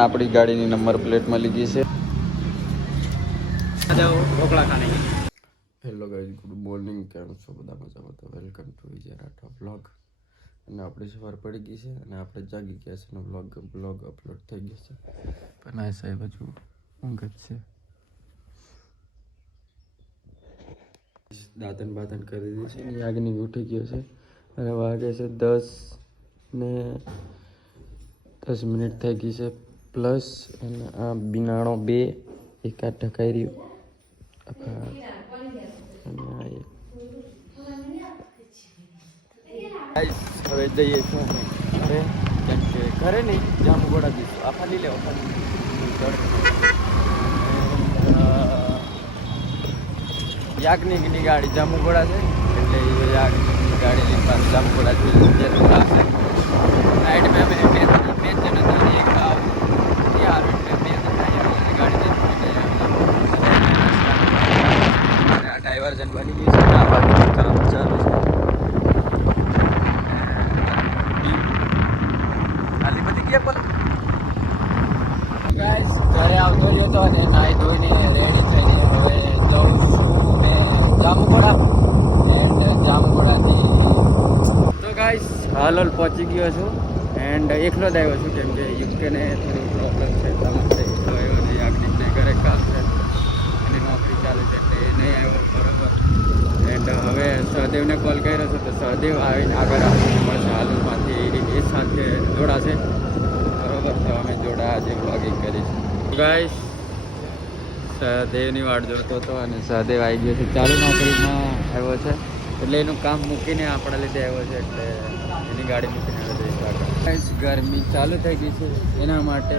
આપણી ગાડીની number plate મળી ગઈ છે. Hello guys, good morning. કેમ છો બધા? મજામાં? તો welcome to Vijay Rathwa blog. અને આપણી સવાર પડી ગઈ છે અને આપણે જાગી ગયા છે અને બ્લોગ અપલોડ થઈ ગયો છે. પણ આ સાહેબ હજુ ઊંઘ જ છે. દાંતન બાતન કરી દીધી છે અને યાજ્ઞિક ઉઠી ગયો છે અને વાગે છે 10 મિનિટ થઈ ગઈ છે પ્લસ. અને આ બિનાણો 2 એકાદ ઢકાઈ રહ્યું. હવે જઈએ છીએ ઘરે, કેમ કે ઘરે નહીં જામુગોડા જઈશું. આ ફાલી લેવો યાજ્ઞિકની ગાડી જામુગોડા છે એટલે એ યાજ્ઞિકની ગાડી લઈને પાછું જામુગોડા જશે. નાઇટ મેં બે જણ હતા, એક આવે એટલે ગાડી ડાયવર્ઝન બની ગયું છે. આ બાજુ કામ ચાલુ છે. આલી બધી ગયા બોલ ગાઈસ, ઘરે આવતો રહ્યો હતો અને નાઈ ધોઈને રેડી થઈને હવે જઉં છું મેં જામુગોડા. જામુગોડાથી તો ગાઈસ હાલોલ પહોંચી ગયો છું એન્ડ એકલો જ આવ્યો છું કેમ કે યુકેને થોડું પ્રોબ્લેમ છે એટલા માટે એકલો આવ્યો નહીં. યાજ્ઞિકને ઘરે કામ છે, એની નોકરી ચાલે છે એટલે એ નહીં આવ્યો બરોબર. એન્ડ હવે સહદેવને કોલ કર્યો છે તો સહદેવ આવીને આગળ મળશે હાલોલમાંથી, એ સાથે જોડાશે બરોબર. તો અમે જોડા આજે વ્લોગિંગ કરીશું ગાઈસ. સહદેવની વાટ જોતો હતો અને સહદેવ આવી ગયો છે, ચાલુ નોકરીમાં આવ્યો છે એટલે એનું કામ મૂકીને આપણા લીધે આવ્યો છે એટલે એની ગાડી મૂકીને આવ્યો જઈશું આગળ. ગાઈસ ગરમી ચાલુ થઈ ગઈ છે એના માટે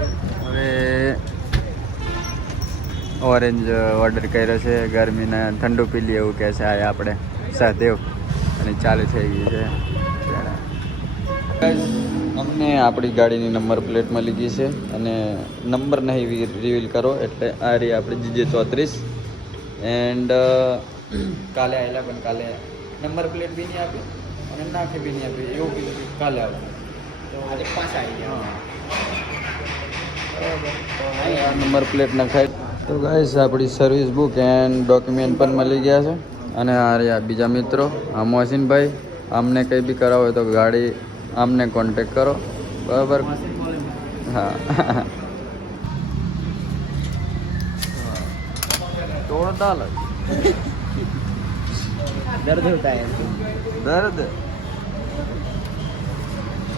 હવે ઓરેન્જ ઓર્ડર કર્યો છે. ગરમીને ઠંડુ પી લઈએ એવું કહે છે આ આપણે સહદેવ, અને ચાલુ થઈ ગઈ છે. અમને આપણી ગાડીની નંબર પ્લેટ મળી ગઈ છે અને નંબર નહીં રિવીલ કરો એટલે આ રહી આપણી GJ34. એન્ડ કાલે આવેલા પણ કાલે નંબર પ્લેટ બી નહીં આપી અને નાખે બી નહીં આપી એવું કીધું કે કાલે આવશે. તો આજે પાછા આવી ગયા બરાબર. તો આ નંબર પ્લેટ નખાય. તો ગાઈસ આપણી સર્વિસ બુક એન્ડ ડોક્યુમેન્ટ પણ મળી ગયા છે. અને આ રહ્યા બીજા મિત્રો, આ મોહસિનભાઈ. આમને કંઈ બી કરાવો હોય તો ગાડી આમને કોન્ટેક કરો બરાબર. હા તોડતા લગ દર્દ હોતા હે, દર્દ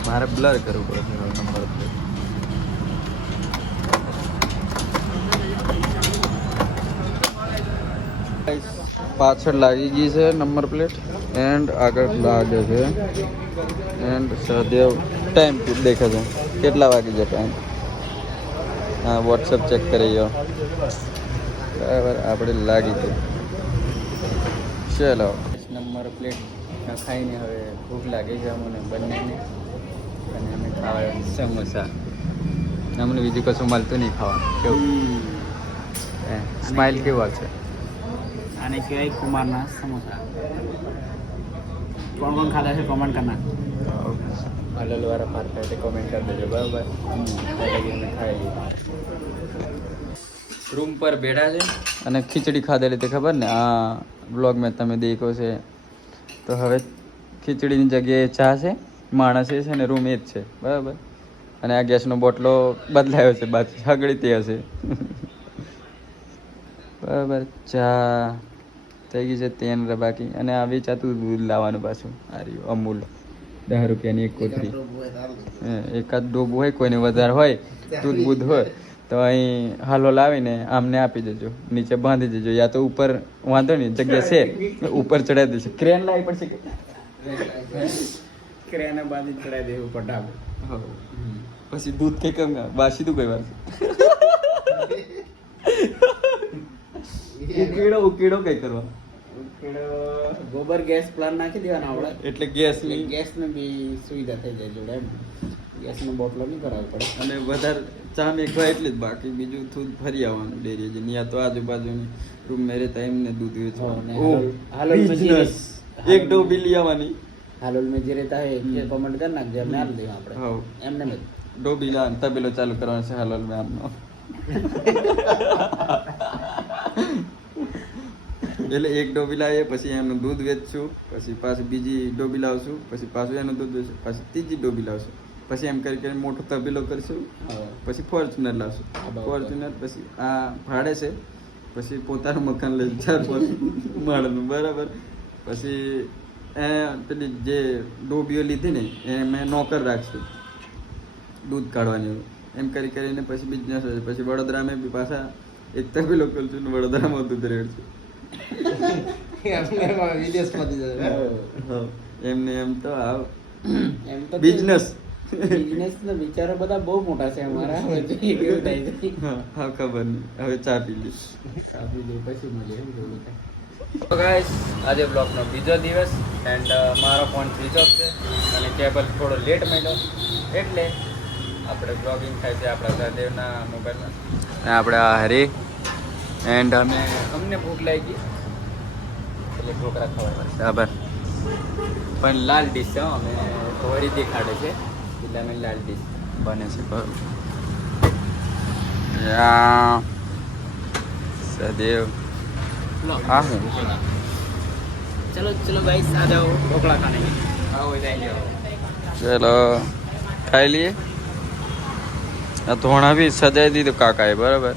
મારે બ્લર કરવું પડશે નંબર પ્લેટ. પાછળ લાગી ગઈ છે નંબર પ્લેટ એન્ડ આગળ લાગે છે. એન્ડ સહદેવ ટાઈમ દેખે છે કેટલા વાગી છે ટાઈમ. હા વોટ્સઅપ ચેક કરી લો બરાબર. આપણે લાગી ગઈ. ચલો નંબર પ્લેટ નખાઈને હવે ભૂખ લાગી છે અમને બંનેને અને અમે ખાવા સમોસા. અમને બીજું કશું મળતું નહીં ખાવા. કેવું સ્માઇલ કેવું છે? આને કહેવાય કુમારના સમોસા. કોણ કોણ ખાધા છે કોમેન્ટ કરના. હાલોલ વાળા પાર્ક એટલે કોમેન્ટ કરી દેજો બરાબર. ખાઈ રૂમ પર બેઠા છે અને ખીચડી ખાધેલી તે ખબર ને આ બ્લોગ મેં તમે દેખો છે. તો હવે ખીચડીની જગ્યાએ ચા છે, માણસ એ છે ને રૂમ એ જ છે બરાબર. અને આ ગેસનો બોટલો બદલાયો છે, બાકી હગડી તે હશે બરાબર. ચા થઈ ગઈ છે તેન બાકી. અને આ વેચાતું દૂધ લાવવાનું પાછું આ રહ્યું અમૂલ 10 રૂપિયાની એક કોથળી. એકાદ ડોબું હોય કોઈને વધારે હોય દૂધ બૂધ હોય તો અહીં હાલો લાવીને આમને આપી દેજો, નીચે બાંધી દેજો, યા તો ઉપર વાંધો નહીં જગ્યા છે ઉપર ચડાવી દેજો. ક્રેન લાવી પડશે કે ક્રેને બાંધી ચડાવી દેવું ફટાફટ. પછી દૂધ કઈ કમ બાસી દું કઈ વાર ઉકેડો કઈ કરવા ગોબર ગેસ પ્લાન્ટ નાખી દેવાના આપણે એટલે ગેસની બી સુવિધા થઈ જાય જોડે એમ. ગેસનો બોટલો નહીં કરાવવો પડે. અને વધારે ચા મેકવા એટલે જ, બાકી બીજું થોડું ફરી આવવાનું ડેરી છે ત્યાં તો આજુબાજુની રૂમ મેરે ટાઈમ ને દૂધ વેચવાનું. એક ડોબી લઈ આવવાની. हालोल में जे रहता है ये कमेंट करना जे हमने आल देवा આપણે એમને ડોબીલા અને તબેલો ચાલુ કરવાનો છે હાલોલ મેમનો. એટલે એક ડોબી લાવીએ, પછી એનું દૂધ વેચશું, પછી પાછું બીજી ડોબી લાવશું, પછી પાછું એનું દૂધ વેચશું, પછી ત્રીજી ડોબી લાવશું, પછી એમ કરી કરીને મોટો તબેલો કરશું, પછી ફોર્ચ્યુનર લાવશું. ફોર્ચ્યુનર પછી આ ભાડે છે, પછી પોતાનું મકાન લઈ 4-5 માળનું બરાબર. પછી એ પેલી જે ડોબીઓ લીધી ને એ મેં નોકર રાખશું દૂધ કાઢવાની. એમ કરી કરીને પછી બિઝનેસ હશે. પછી વડોદરામાં બી પાછા એક તબેલો કરશું ને વડોદરામાં દૂધ રેડશું. એમને એમ તો આવ એમ તો બિઝનેસ બિઝનેસના વિચારો બધા બહુ મોટા છે અમારા. હવે જોઈએ કેવું થાય છે. હા ખબર નહીં. હવે ચા પી લઈશ. આપી દે પછી મળીએ એમ જોવું થાય. તો ગાઈસ આજે બ્લોગનો બીજો દિવસ એન્ડ મારો ફોન સ્વિચ ઓફ છે અને કેબલ થોડો લેટ મળ્યો એટલે આપણે બ્લોગિંગ થાય છે આપણા સહદેવના મોબાઈલમાં. અને આપણે આ હરી એન્ડ અમને ભૂખ લાગી એટલે ઢોકળા ખવાય બરાબર. પણ લાલ ડીશ છે અમે ધોરી દેખાડે છે એટલે અમે લાલ ડીશ બને છે બરાબર. સહદેવ हाँ चलो चलो भाई आ जाओ ढोकला खाने के. आओ जाएंगे. चलो खाई लिए. धोना भी सजाई दी तो काका है बराबर.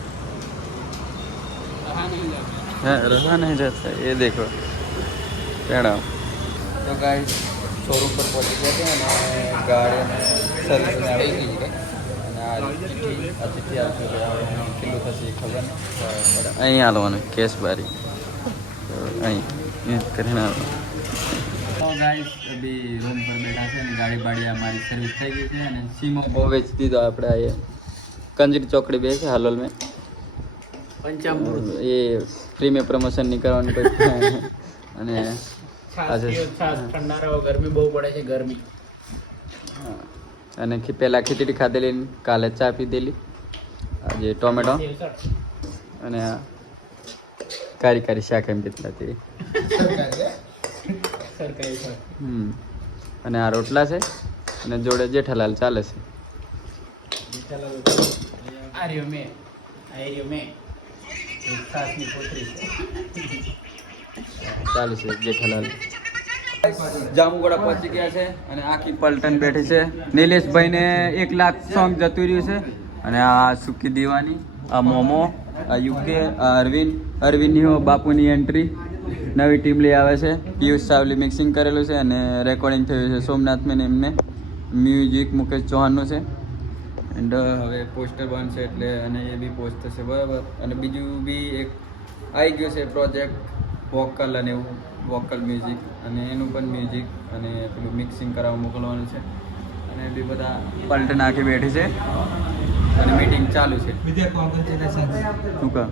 रहा नहीं रहता ये देखो मैडम. तो गाइस शोरूम पर पहुंच गए थे અને ગાડી સર્વિસ ને આવી ગઈ છે અને આ ચિઠ્ઠી આવશે કેટલું થશે ખબર નહીં. અહીં હાલવાનું કેસ બારી અહીં કરીને તો ગાઈસ અભી રૂમ પર બેઠા છે અને ગાડી બાડી અમારી સર્વિસ થઈ ગઈ છે અને સીમો બહુ વેચી દીધો આપણે આ કંજરી ચોકડી બે છે હાલોલ में पंचामृत ये फ्री में प्रमोशन नहीं करवानी कोई અને छाछ ठंडा रहो गर्मी બહુ પડે છે ગરમી. અને પહેલાં ખીચડી ખાધેલી કાલે ચા પીધેલી આજે ટોમેટો અને કારી કારી શાક એમ કેટલા તે અને આ રોટલા છે અને જોડે જેઠાલાલ ચાલે છે. આર્યો મે છાછની પોતરી છે ચાલે છે જેઠાલાલ. જામુગોડા પહોંચી ગયા છે અને આખી પલટન બેઠી છે. નિલેશભાઈને 1 લાખ સોંગ જતું રહ્યું છે અને આ સુકી દીવાની, આ મોમો, આ યુકે, આ અરવિંદની બાપુની એન્ટ્રી નવી ટીમ લઈ આવે છે. પિયુષ સાવલી મિક્સિંગ કરેલું છે અને રેકોર્ડિંગ થયું છે સોમનાથ મેં એમને. મ્યુઝિક મુકેશ ચૌહાણનું છે એન્ડ હવે પોસ્ટર બનશે એટલે અને એ બી પોસ્ટ થશે બરાબર. અને બીજું બી એક આવી ગયું છે પ્રોજેક્ટ વોકલ અને એવું વોકલ મ્યુઝિક અને એનું પણ મ્યુઝિક અને પેલું મિક્સિંગ કરાવવા મોકલવાનું છે અને બી બધા પલટન આખી બેઠી છે અને મીટિંગ ચાલુ છે. વિજય કોંગ્રેચ્યુલેશન. શું કહો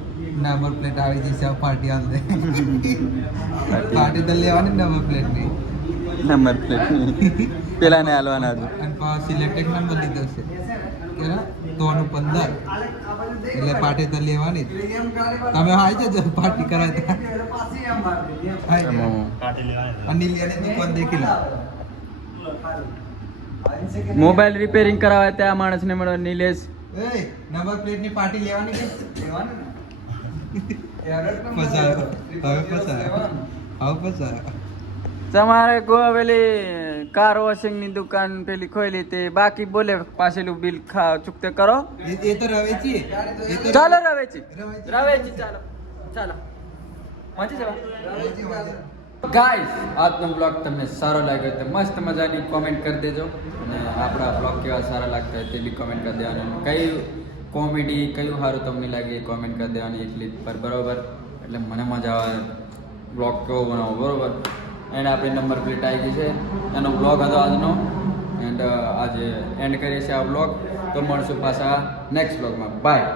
નંબર પ્લેટ આવી જશે પાર્ટી હાલ દે પાર્ટી તો લેવાની નંબર પ્લેટ ની નંબર પ્લેટ પેલા ને હાલવાના હતું અને પાછો સિલેક્ટેડ નંબર લીધો છે કેરા 315 એટલે પાર્ટી તો લેવાની જ. તમે આવી જજો પાર્ટી કરાવતા અનિલ યાની દુકાન દેખી લો. મોબાઈલ રિપેરિંગ કરાવે ત્યાં માણસને મળો નિલેશ. એ નંબર પ્લેટ ની પાર્ટી લેવાની કે લેવાની પસાયો હવે પસાયો તમારે પેલી કાર વોશિંગ ની દુકાન પેલી ખોલી તે બાકી બોલે પાછેલું બિલ ચૂકતે કરો. એ તો રવેચી ચાલો રવેચી ચાલો ચાલો વાંચી જવા. ગાઈસ આજનો બ્લોગ તમને સારો લાગ્યો તો મસ્ત મજાની કોમેન્ટ કરી દેજો અને આપણા બ્લોગ કેવા સારા લાગતા હોય તે બી કોમેન્ટ કરી દેવાનું. કઈ કોમેડી કયું સારું તમને લાગે એ કોમેન્ટ કરી દેવાની એટલી પર બરાબર. એટલે મને મજા આવે બ્લોગ કેવો બનાવો બરાબર. એન્ડ આપણી નંબર પ્લેટ આવી ગઈ છે. એનો બ્લોગ હતો આજનો એન્ડ આજે એન્ડ કરીએ છીએ આ બ્લોગ. તો મળશું પાછા નેક્સ્ટ બ્લોગમાં. બાય.